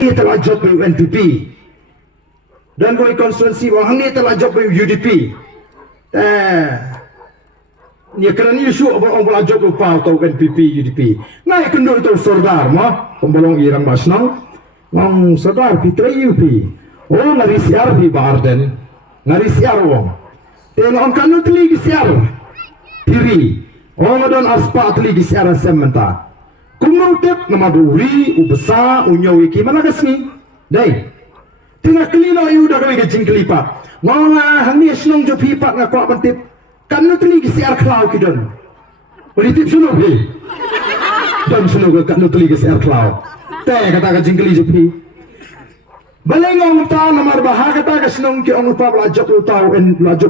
Ini telah job UNPP dan koi konstituensi wang ni telah job UDP. Ni kerana isu orang telah job lupa atau UNPP UDP. Ngai kendo itu serdar mah pembolong irang basnang. Ngang serdar pitri UP. Oh ngari siar di Barden. Ngari siar wong. Tengok kanu teli siar. Piri. Oh ngadon aspa teli siar sementa. Kumutip nama duri, ubesa, unyawi ki mana kesni? Dai. Tengah kelino iu dah kami kecing kelipat. Mala hang ni senong jo pipat ngak kuat mentip. Kan nu teli ki siar klau ki don. Politip suno pi. Don suno ke kan nu teli ki siar klau. Teh kata kecing keli jo pi. Balengong ta nomor bahag kata ke senong ki ong lupa lajok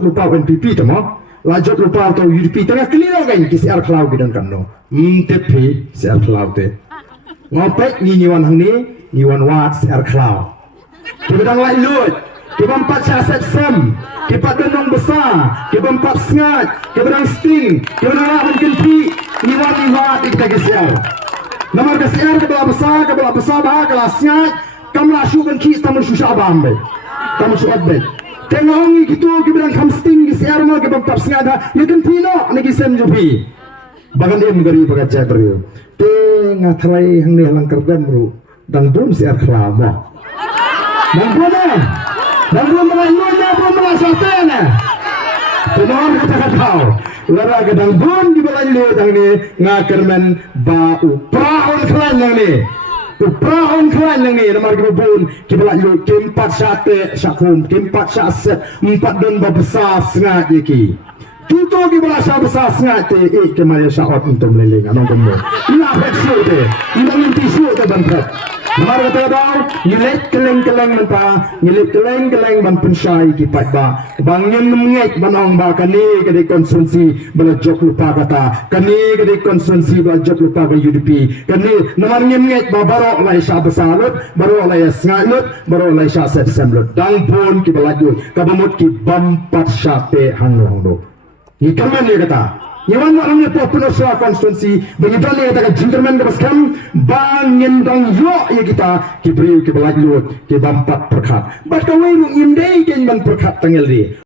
lupa NPP tamo. Lajok lupa atau UDP tengah kelino kan ki siar klau ki don kan no. Tepi siar klau te. Ngopek ni niwan hang ni, niwan wat siar klau. Kita lai lut, kita empat syaset sem, kita denong besar, kita empat sengat, kita berang sting, kita berang kenpi, niwan kita kesiar. Nomor kesiar kebelah besar bah kelas sengat, kamu lasukan kis tamu susah bambe, tamu suat be. Tengok ni gitu, kita berang kam sting kesiar mah kita empat sengat dah, ya kenpi no, ni kisem jupi. Bahkan dia menggari pekerja beriu. Tengah terai hang ni halang kerdan bro, dan belum siar klau mah. Dan belum mengajunya belum merasanya. Pemohon kata-kata, lara gedang bun di bawah lihat yang ni ngakermen bau prahon klan yang ni, prahon klan yang ni nomor kebun kita lihat keempat sate syakum, keempat syaset empat dan besar sengat iki. Tuto ki bala besar sengat te kemaya syahot untuk meliling anong kemo. Ina beksu te, ina tisu te bangkat. Nomor kata daw, ngilit keleng-keleng menta, ngilit keleng-keleng man pensyai kipat ba. Bangin mengek manong ba kani kadi konstituensi bala jok lupa kata, kani kadi konstituensi bala jok lupa ke UDP. Kani nomor ngek ba barok lai sya besalut, barok lai sengalut, barok lai sya semlut. Dang pun ki bala jok, kabamut ki bampat syate hangdo. Ni kaman dia kata. Yawan maknanya popular soal konstituensi bagi dalil kata gentleman ke paskam bangin dang yo ya kita ki beriu ki belajut ki bampat perkat bat ka weru imdei ken ban perkat tangel di